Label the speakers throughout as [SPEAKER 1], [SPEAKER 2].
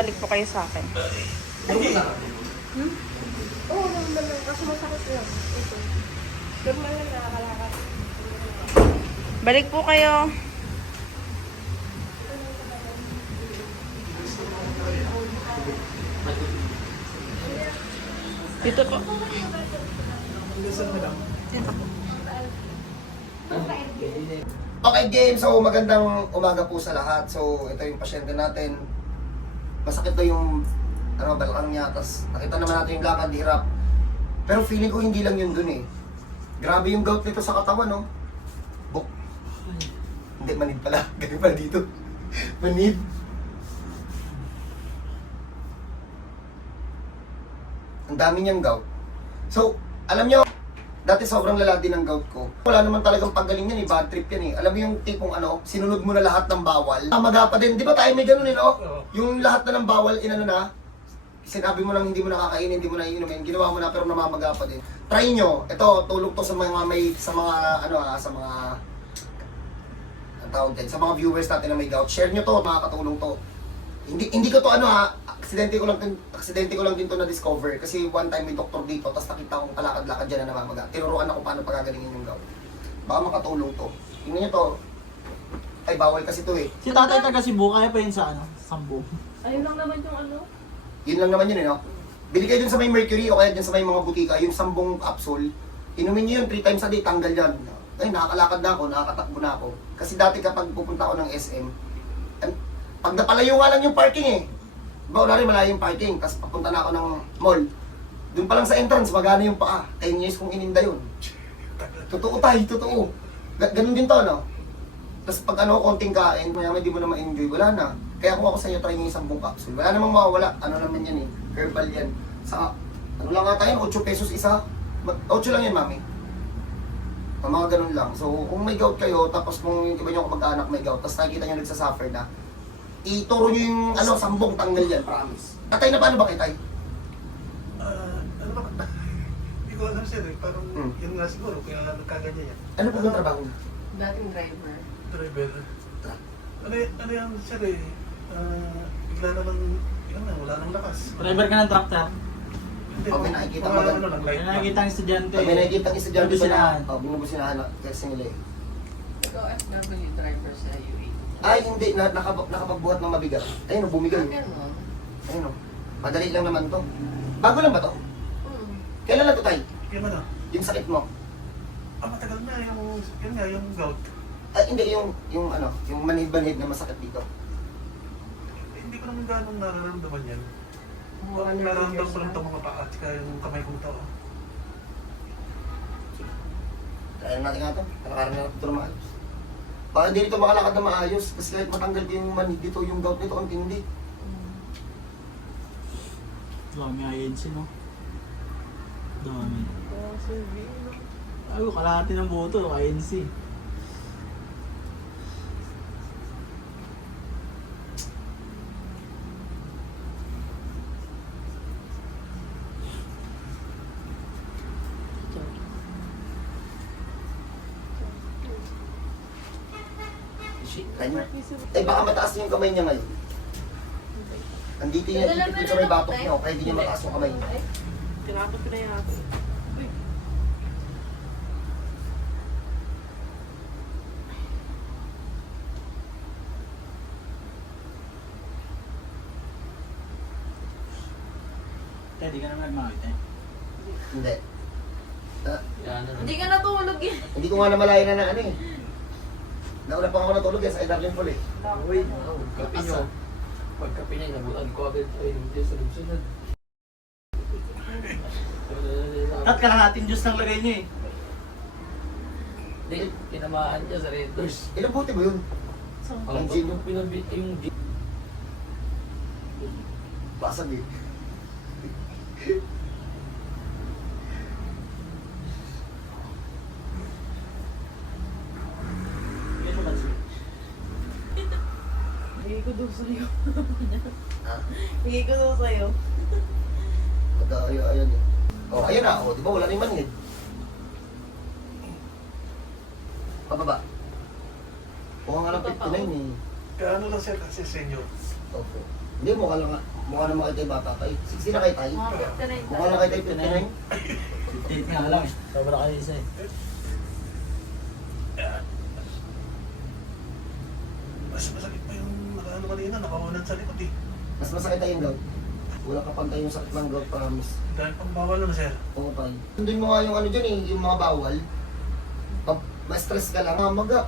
[SPEAKER 1] balik po kayo sa akin.
[SPEAKER 2] Hmm? Oo, naman lang. Kasi masakit lang. Ito. Normal lang nakakalakad.
[SPEAKER 1] Balik po kayo. Dito po. Dito po.
[SPEAKER 3] Okay game, so magandang umaga po sa lahat. So ito yung pasyente natin. Masakit to yung ano, balakang niya. Tapos nakita naman natin yung lakad, hirap. Pero feeling ko hindi lang yun dun eh. Grabe yung gout nito sa katawan, no? Buk. Hindi, manid pala. Ganun pala dito. manid. Ang dami niyang gout. So, alam niyo, dati sobrang lala din ang gout ko. Wala naman talagang pagaling yan eh, bad trip yan eh. Alam mo yung tipong ano, sinunod mo na lahat ng bawal. Tamaga pa din, di ba tayo may ganun eh, no? Yung lahat na ng bawal, inano na, sinabi mo lang hindi mo nakakainin, hindi mo na iinumin, ginawa mo na pero namamaga pa din. Try nyo, ito, tulog to sa mga may, sa mga, ano ah, sa mga, ang tawag din, sa mga viewers natin na may gout. Share nyo to, makakatulong to. Hindi hindi ko to ano ha, aksidente ko lang din, aksidente ko lang din to na discover kasi one time may doktor dito tapos nakita kong kalakad-lakad diyan na namamaga. Tinuruan ako paano pagagalingin yung gout. Baka makatulong to. Tingnan niyo to. Ay bawal kasi to eh.
[SPEAKER 4] Si tatay taga Cebu, kaya pa yun sa ano, Sambu.
[SPEAKER 2] Ayun lang naman yung ano.
[SPEAKER 3] Yun lang naman yun eh no. Bili kayo dun sa may mercury o kaya dun sa may mga butika, yung sambong capsule. Inumin niyo yun 3 times a day, tanggal yan. Ay, nakakalakad na ako, nakakatakbo na ako. Kasi dati kapag pupunta ako ng SM, pag napalayo nga lang yung parking eh. Diba, unari malayo yung parking, tapos papunta na ako ng mall. Doon pa lang sa entrance, magana yung paa. 10 years kong ininda yun. Totoo tayo, totoo. Ga- ganun din to, no? Tapos pag ano, konting kain, maya hindi mo na ma-enjoy, wala na. Kaya kung ako sa inyo, try nyo isang buong capsule. Wala namang mawawala. Ano naman yan eh, herbal yan. Sa, ano lang nga tayo, 8 pesos isa. Ma- 8 lang yan, mami. Mga ganun lang. So, kung may gout kayo, tapos kung yung iba nyo kamag-anak may gout, tapos nakikita nyo nagsasuffer na, ituro nyo yung ano, sambong tanggal yan, promise. Tatay na paano ba kay tay?
[SPEAKER 5] Ah, ano ba? Hindi ko alam sir eh. Parang
[SPEAKER 3] Hmm.
[SPEAKER 5] yun nga siguro, kaya nagkaganyan yan.
[SPEAKER 3] Ano po yung trabaho niya?
[SPEAKER 2] Dating driver.
[SPEAKER 5] Driver. Ano, y- ano yan sir eh? Ah, bigla na lang, yun na, wala nang lakas.
[SPEAKER 4] Driver ka ng tractor.
[SPEAKER 5] Hindi,
[SPEAKER 3] Oh, may nakikita
[SPEAKER 5] mga
[SPEAKER 3] ba?
[SPEAKER 5] ano lang,
[SPEAKER 4] May
[SPEAKER 5] light
[SPEAKER 4] nakikita ang estudyante.
[SPEAKER 3] Pag may nakikita ang estudyante ba na,
[SPEAKER 4] Binubusinahan.
[SPEAKER 3] oh, binubusinahan na, kasi nila eh.
[SPEAKER 2] Ikaw FW driver sa UAE.
[SPEAKER 3] Ay, hindi, na, nakapag, nakapagbuhat ng mabigat. Ayun, oh, bumigal.
[SPEAKER 2] Ganon.
[SPEAKER 3] Ayun, oh. Madali lang naman to. Bago lang ba to?
[SPEAKER 2] Hmm.
[SPEAKER 3] Kailan na to, tay?
[SPEAKER 5] Yung ano?
[SPEAKER 3] Yung sakit mo?
[SPEAKER 5] Ah, matagal na yung, yun nga, yung gout.
[SPEAKER 3] Ay, hindi, yung, yung ano, yung manhid-manhid na masakit dito.
[SPEAKER 5] Eh, hindi ko naman gano'ng nararamdaman yan.
[SPEAKER 2] Mga
[SPEAKER 5] Parang nararamdaman ko lang
[SPEAKER 2] na.
[SPEAKER 5] itong mga paa at yung kamay kong tao.
[SPEAKER 3] Kaya natin nga to. Nakakaroon na ito Baka hindi nito makalakad na maayos. Kasi kahit matanggal ko yung manhid dito, yung gout nito, ang tindi.
[SPEAKER 4] Dami INC, no? Dami.
[SPEAKER 2] Oh, Sylvie.
[SPEAKER 4] Ay, kalahati ng boto, INC.
[SPEAKER 3] kanya. Eh, baka mataas yung kamay niya ngayon. Andito yung tipid sa may batok niya, kaya hindi niya mataas yung kamay niya.
[SPEAKER 2] Tinapot ko na yata.
[SPEAKER 4] Eh, di ka naman nagmakita eh.
[SPEAKER 3] Hindi. Ah,
[SPEAKER 2] Hindi ka natulog eh.
[SPEAKER 3] hindi ko nga namalayan na na ano eh. Nauna pa ako natulog eh, sa Darlene Pool eh.
[SPEAKER 6] Uy, kape nyo. Pagkape niya, nabutan ko agad. Ay, hindi sa sunod.
[SPEAKER 4] At kalahating juice lang lagay niyo eh.
[SPEAKER 6] Hindi, tinamaan niya sa red doors.
[SPEAKER 3] Ilang buti ba yun? Ang gin
[SPEAKER 6] yung pinabit, yung gin.
[SPEAKER 3] Basag eh.
[SPEAKER 4] Yan mo kasi.
[SPEAKER 2] Doon sa'yo.
[SPEAKER 3] Ha?
[SPEAKER 2] Hindi ko doon sa'yo.
[SPEAKER 3] Pagka ayan eh. Oh, ayan na. Oh, di ba wala na yung manhid? Pababa. Kuha nga ng 59 eh.
[SPEAKER 5] Kaya ano lang sir kasi senior.
[SPEAKER 3] Opo. Hindi mo lang Mukha naman kayo tayo bata tayo. Siksi na kayo tayo.
[SPEAKER 1] Mga 59
[SPEAKER 3] Mukha na kayo tayo 59.
[SPEAKER 4] 58 nga lang. Sobra kayo isa eh.
[SPEAKER 5] Mas masakit kanina, nakawalan sa likod eh.
[SPEAKER 3] Mas masakit tayo yung gout. Wala ka pantay yung sakit ng gout, promise.
[SPEAKER 5] Dahil pang bawal na sir.
[SPEAKER 3] Oo tayo. Sundin mo nga yung ano dyan eh, yung mga bawal. Pag ma-stress ka lang, maga.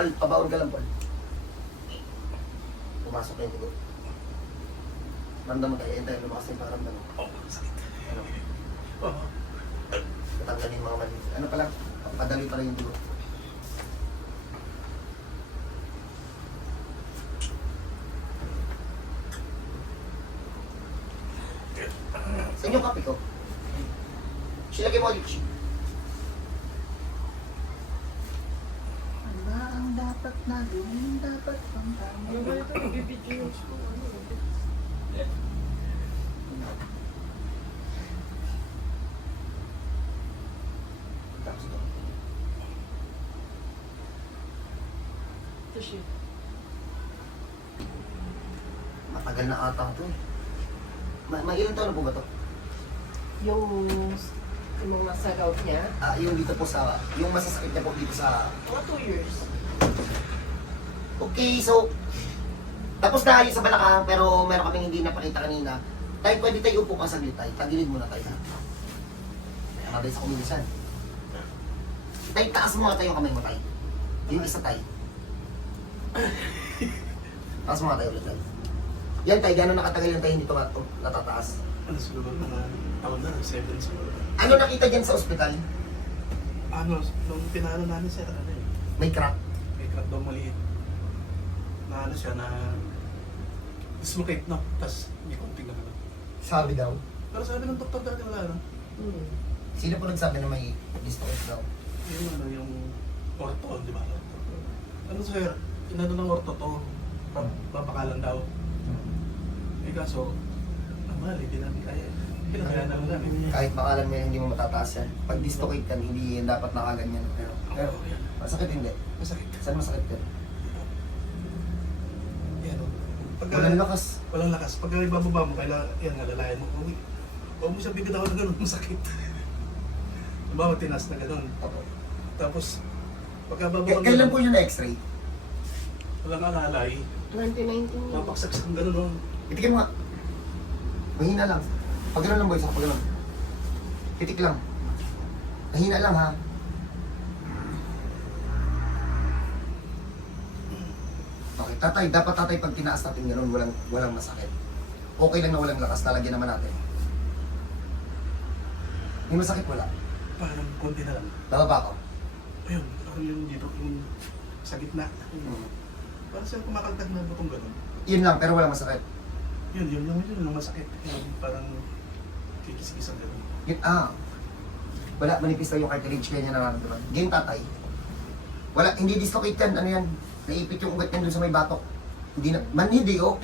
[SPEAKER 3] Paul, pabaon ka lang, Paul. Pumasok na yung dugo. Ramdam mo tayo, entay, lumakas yung pakaramdam mo.
[SPEAKER 5] Oh, sakit.
[SPEAKER 3] Ano,
[SPEAKER 5] Oh,
[SPEAKER 3] natanggalin yung mga mali. Ano pala, padali pala yung dugo. Sa inyo kape ko. Silagay mo ulit.
[SPEAKER 4] Ano ang dapat na gawin? Dapat pang
[SPEAKER 1] Ano ba ito? Bibidyo yung school. Ano?
[SPEAKER 3] Ito
[SPEAKER 1] siya.
[SPEAKER 3] Matagal na ata ito eh. Ma mailan taon na po ba ito?
[SPEAKER 2] Yung, yung mga sa gout niya,
[SPEAKER 3] Ah, yung dito po sa, yung masasakit niya po dito sa
[SPEAKER 2] mga 2 years.
[SPEAKER 3] Okay, so, tapos na ayos sa balakang, pero meron kaming hindi napakita kanina. Tayo, pwede tayo upo ka saglit tayo. Tagilid muna tayo. Kaya mabay sa kuminsan. Tayo, taas mo nga tayo yung kamay mo tayo. Yung isa tayo. Taas mo nga tayo ulit tayo. Yan tayo, gano'n nakatagal yung tayo hindi tumat natataas.
[SPEAKER 5] ano siguro mga taon na, 7 siguro.
[SPEAKER 3] Ano nakita dyan sa ospital?
[SPEAKER 5] Ano, nung pinalo namin sir, ano eh,
[SPEAKER 3] May crack.
[SPEAKER 5] may crack daw maliit. Na ano siya, na dislocate no, tapos may konting na ano.
[SPEAKER 3] Sabi daw.
[SPEAKER 5] Pero sabi ng doktor dati wala no.
[SPEAKER 2] Hmm.
[SPEAKER 3] Sino po nagsabi na may daw?
[SPEAKER 5] Yung ano, yung orto, di ba? Ano sir, inano ng orto to, pap- papakalan daw. Eh kaso, normal, hindi namin kaya. Pinakaya na lang namin.
[SPEAKER 3] Kahit bakalan mo yan, hindi mo matataas yan. Pag distocate ka, hindi yan dapat nakaganyan. Pero, pero masakit hindi.
[SPEAKER 5] Masakit.
[SPEAKER 3] Saan masakit ka?
[SPEAKER 5] Yan o. Pagka,
[SPEAKER 3] Walang lakas.
[SPEAKER 5] Walang lakas. Pagka ibababa mo, kailangan, yan nga, lalayan mo. Huwag, huwag mo siya bibitawan na gano'n, masakit. Bawa tinas na gano'n.
[SPEAKER 3] Opo.
[SPEAKER 5] Tapos, pagka bababa
[SPEAKER 3] K- kailan po yun na x-ray?
[SPEAKER 5] Walang alalay.
[SPEAKER 2] 2019 yun.
[SPEAKER 5] Mapaksaksak ng gano'n. no?
[SPEAKER 3] Itikin mo nga. Mahina lang. Pag gano'n lang boys, ako pag gano'n. Titik lang. Mahina lang ha. Okay, tatay, dapat tatay pag tinaas natin gano'n, walang, walang masakit. Okay lang na walang lakas, lalagyan naman natin. May masakit wala.
[SPEAKER 5] Parang konti na lang.
[SPEAKER 3] Bababa ko.
[SPEAKER 5] Ayun, parang yung dito, yung sa gitna.
[SPEAKER 3] Hmm.
[SPEAKER 5] Parang siyang kumakagtag na butong gano'n.
[SPEAKER 3] Yun lang, pero walang masakit.
[SPEAKER 5] Yun, yun, yun, yun, yung masakit. Yung parang kikis-kis ang gano'n.
[SPEAKER 3] Yun, ah. Wala, manipis lang yung cartilage kaya niya nararamdaman. Game tatay. Wala, hindi dislocate yan. Ano yan? Naipit yung ugat niyan dun sa may batok. Hindi na, manhid eh, oh.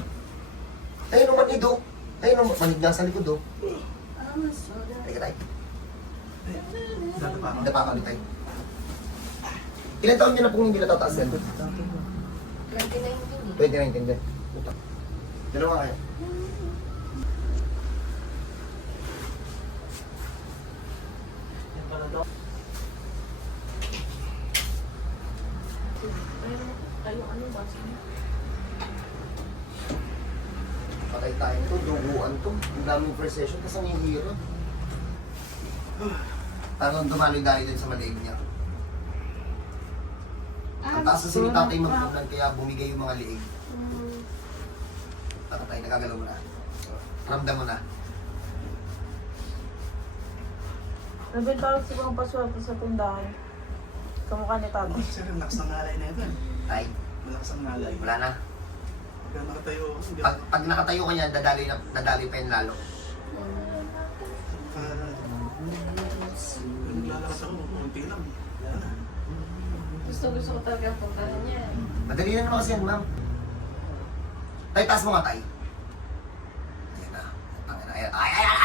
[SPEAKER 3] Ayun oh, manhid oh. Ayun oh, manhid lang sa likod oh. Teka tayo.
[SPEAKER 5] Dati pa ako.
[SPEAKER 3] Dapa ka ulit tayo. Ilan taon niyo na pong hindi natataas yan?
[SPEAKER 2] 2019 eh.
[SPEAKER 3] Pwede na intindihan. Dalawa kayo. Patay tayo nito, duguan to. Ang daming session, kasi ang hihirap. Parang dumali-dali din sa maliig niya. Ang taas kasi ni tatay magpunan, kaya bumigay yung mga liig.
[SPEAKER 2] Hmm.
[SPEAKER 3] Tatay, nagagalaw mo na. Ramdam mo na.
[SPEAKER 1] Nabintawag si Bang Paswerte sa tindahan. Kamukha ni Tabo.
[SPEAKER 5] Uy, sir, ang lakas ng ngalay na ito.
[SPEAKER 3] Ay,
[SPEAKER 5] Malakas ang ngalay.
[SPEAKER 3] wala na.
[SPEAKER 5] Pagka nakatayo, hindi
[SPEAKER 3] Pag, pag nakatayo ka niya, dadali, na, dadali pa yun lalo.
[SPEAKER 5] Parang, Naglalakad ako,
[SPEAKER 2] gusto, ko talaga puntahan niya.
[SPEAKER 3] Madali na naman kasi yan, ma'am. Tay, taas mo nga, tay. Ayan na. Ayan na. Ayan na.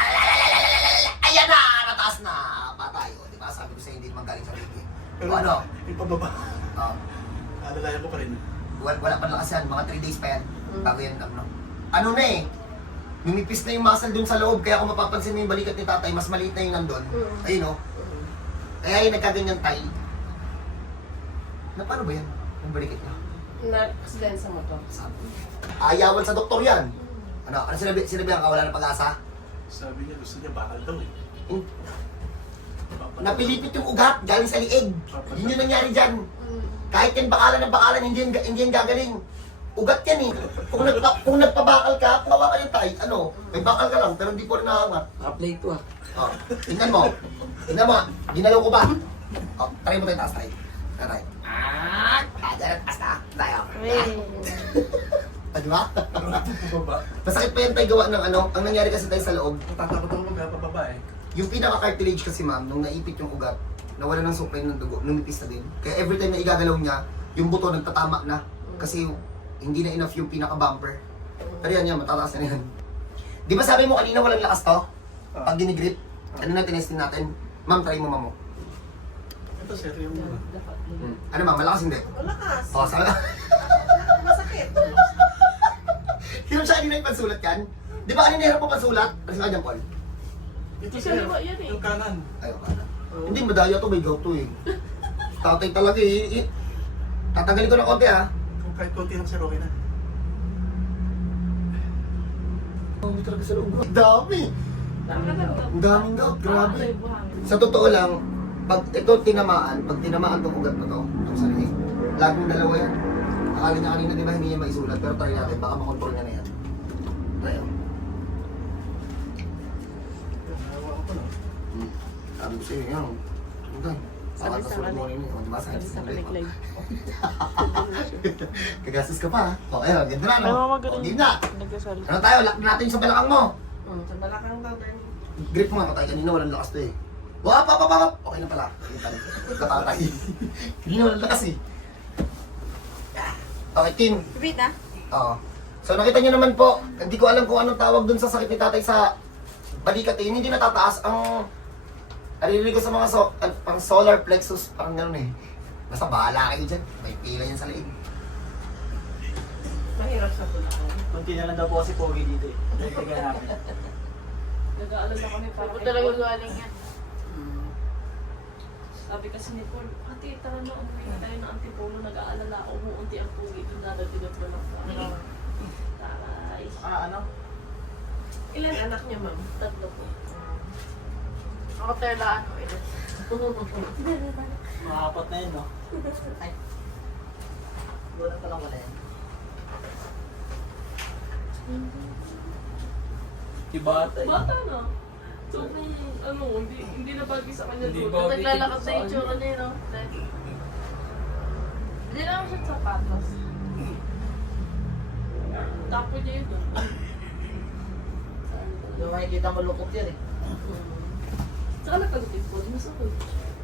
[SPEAKER 3] Ayan na. Nataas na. Patay. O, di ba? Sabi ko sa'yo, hindi naman galing sa ligid. Pero ano?
[SPEAKER 5] Yung pababa.
[SPEAKER 3] Oo.
[SPEAKER 5] Alalayan ko pa rin.
[SPEAKER 3] Wala, wala pa lang yan. Mga 3 days pa yan. Hmm. Bago yan, ano? Ano na eh? Numipis na yung muscle dun sa loob, kaya kung mapapansin mo yung balikat ni tatay, mas maliit na yung nandun.
[SPEAKER 2] Hmm.
[SPEAKER 3] Ayun o. Kaya yung nagkaganyan tayo. Na paano ba yan? Yung balikat niya?
[SPEAKER 2] Na-accident sa motor.
[SPEAKER 3] Sabi. Ayawan sa doktor yan. Ano? Ano sinabi? Sinabi ka wala na pag-asa?
[SPEAKER 5] Sabi niya, gusto niya bakal daw eh.
[SPEAKER 3] Hmm. Napilipit yung ugat galing sa liig. Yun yung nangyari dyan. Kahit yan bakalan ng bakalan, hindi yan, hindi yan gagaling. Ugat yan eh. Kung, nagpa, kung nagpabakal ka, kung hawakan yung tay, ano, may bakal ka lang, pero hindi ko rin nakakangat.
[SPEAKER 4] Apply to ah.
[SPEAKER 3] Oh, tingnan mo. Tingnan mo. Ginalaw ko ba? Oh, try mo tayo taas tayo. Taray. Ah, ah. Ah, di ba? Masakit pa yan tayo gawa ng ano. Ang nangyari kasi tayo sa loob,
[SPEAKER 5] Natatakot ako magpapababa eh.
[SPEAKER 3] yung pinaka-cartilage kasi ma'am, nung naipit yung ugat, nawala ng supply ng dugo, lumipis na din. Kaya every time na igagalaw niya, yung buto nagtatama na. Kasi hindi na enough yung pinaka-bumper. Pero yan yan, matataas na yan. Di ba sabi mo kanina walang lakas to? Pag dinigrip, ano na tinesting natin? Ma'am, try mo ma'am
[SPEAKER 5] Ito sir, yung mga.
[SPEAKER 3] Hmm. Ano ma'am, malakas hindi?
[SPEAKER 1] Malakas.
[SPEAKER 3] Oo, sabi ka.
[SPEAKER 1] Masakit.
[SPEAKER 3] Hirap siya kanina yung pansulat yan? Di ba kanina hirap mo pansulat? Kasi ka dyan, Paul.
[SPEAKER 5] Ito sir,
[SPEAKER 2] liwa yan eh.
[SPEAKER 5] yung kanan.
[SPEAKER 3] Ayaw ka na. Hindi, madaya to, may gout to eh. Tatay talaga eh. eh. Tatanggalin ko ng konti ah.
[SPEAKER 5] Kung kahit konti lang sir, okay na.
[SPEAKER 3] Ang talaga sa loob. Ang dami. Ang daming gout, grabe. Sa totoo lang, pag ito tinamaan, pag tinamaan tong ugat na to, itong sa liig, laging dalawa yan. Akala niya kanina, di ba, hindi niya maisulat, pero try natin, baka makontrol niya na yan. Tayo.
[SPEAKER 5] Hawa ko pa no.
[SPEAKER 3] Hmm. Sabi ko sa'yo, yan. Ano
[SPEAKER 2] Sabi sa
[SPEAKER 3] ba,
[SPEAKER 2] Sabi
[SPEAKER 3] sa
[SPEAKER 2] kaliklig.
[SPEAKER 3] Kagastos ka pa. O, ayun, ganda na, no? O,
[SPEAKER 1] ganun.
[SPEAKER 3] game na. Ano tayo, lock natin sa balakang mo.
[SPEAKER 2] Mm, sa balakang daw.
[SPEAKER 3] Grip mo nga, patay. Kanina walang lakas to eh. Wap, wap, wap, wap. Okay na pala. Okay na pala. Natatay. Kanina walang lakas eh. Okay, team.
[SPEAKER 2] Repeat ah.
[SPEAKER 3] Oo. So nakita niyo naman po, hindi ko alam kung anong tawag dun sa sakit ni tatay sa balikat eh. Hindi natataas ang naririnig ko sa mga so, an, pang solar plexus, parang gano'n eh. Basta bahala kayo dyan. May pila yan sa liig.
[SPEAKER 2] Mahirap sa balakang.
[SPEAKER 4] Kunti na lang daw po kasi pogi dito eh. Dagdagan namin.
[SPEAKER 2] Nag-aalala kami para kay
[SPEAKER 1] talaga galing yan.
[SPEAKER 2] Sabi kasi ni Paul, ate, tara na, umuwi na tayo ng antipolo, nag-aalala ako, umuunti ang pugi, doon dadating na lang sa akin. Taray.
[SPEAKER 4] Ah, ano?
[SPEAKER 2] Ilan anak niya, ma'am? Tatlo po.
[SPEAKER 1] Ako tela ano eh.
[SPEAKER 4] Mga apat na yun, no? Ay. Wala pa lang wala yan. Ibata eh.
[SPEAKER 2] Bata na. So kung ano, hindi, hindi na bagay sa kanya
[SPEAKER 6] Hindi
[SPEAKER 2] doon.
[SPEAKER 6] bagay
[SPEAKER 2] Naglalakad na yung tsura niya, no? Hindi naman siya sapatos. Tapo niya yun, no?
[SPEAKER 4] Yung makikita malukot yan eh.
[SPEAKER 2] Saka nagpagupit po, di masakot.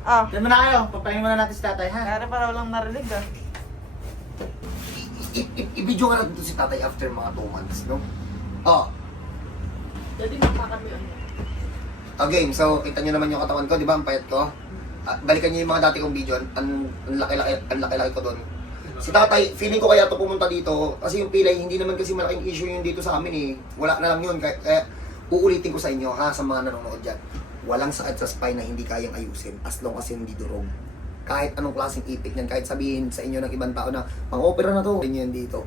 [SPEAKER 1] Ah,
[SPEAKER 4] Diyan mo na kayo. Papahin muna natin si tatay, ha?
[SPEAKER 1] kaya para walang narinig ah.
[SPEAKER 3] I- i- I-video ka natin to si tatay after mga 2 months, no? Oh,
[SPEAKER 2] Dati makakat mo yun.
[SPEAKER 3] Okay, so kita nyo naman yung katawan ko, di ba? Ang payat ko. Ah, balikan nyo yung mga dati kong video, ang laki-laki, ang laki-laki ko doon. Si tatay, feeling ko kaya to pumunta dito, kasi yung pilay, hindi naman kasi malaking issue yung dito sa amin eh. Wala na lang yun, kaya, kaya uulitin ko sa inyo ha, sa mga nanonood dyan. Walang sakit sa spine na hindi kayang ayusin, as long as hindi durog. Kahit anong klaseng ipit yan, kahit sabihin sa inyo ng ibang tao na, pang-opera na to, yun dito.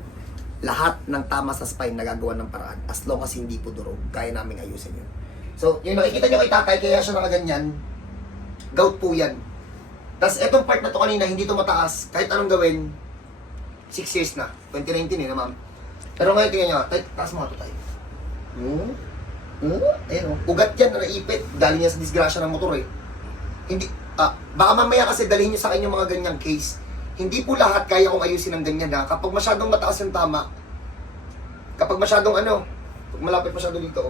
[SPEAKER 3] Lahat ng tama sa spine nagagawa ng paraan, as long as hindi po durog, kaya namin ayusin yun. So, yung nakikita nyo kay tatay, kaya siya nakaganyan, gout po yan. Tapos, etong part na to kanina, hindi to mataas. Kahit anong gawin, 6 years na. 2019 eh, na ma'am. Pero ngayon, tingnan nyo, tay, taas mo nga to tayo. Hmm? Hmm? Ayun, oh. Ugat yan na naipit. Galing yan sa disgrasya ng motor eh. Hindi, ah, baka mamaya kasi dalhin nyo sa akin yung mga ganyang case. Hindi po lahat kaya kong ayusin ng ganyan ha. Kapag masyadong mataas yung tama, kapag masyadong ano, pag malapit masyado dito,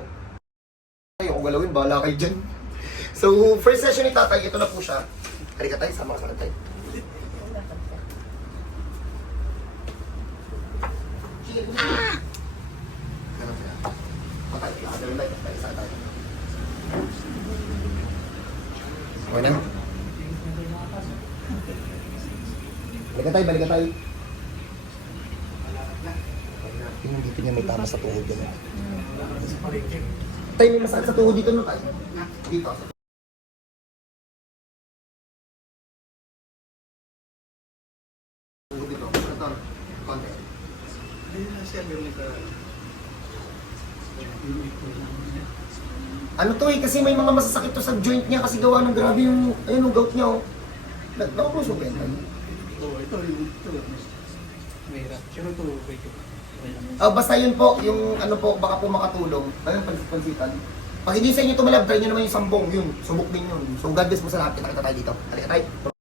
[SPEAKER 3] oh, Ayaw ko galawin, bahala kayo dyan. So, first session ni tatay, ito na po siya. Halika tayo, sama ka sa tayo. Tayo. Okay na? Balik tayo, balik tayo. Yung dito niya may tama sa tuhod yan. Tayo may masakit sa tuhod dito no tayo. Dito. Tuhod dito. Ito. Konti. Ano to eh, kasi may mga masasakit to sa joint niya kasi gawa ng grabe yung, ayun yung gout niya oh. Nag- Nakapuso ba yan
[SPEAKER 5] ito yung ito. Mahirap. Pero ito, okay ko.
[SPEAKER 3] Ah, basta yun po, yung ano po, baka po makatulong. Ayun, pansitan. Pag hindi sa inyo tumalab, try nyo naman yung sambong, yun. Subok din yun. So, God bless po sa lahat. Kita kita tayo dito. Halika tayo.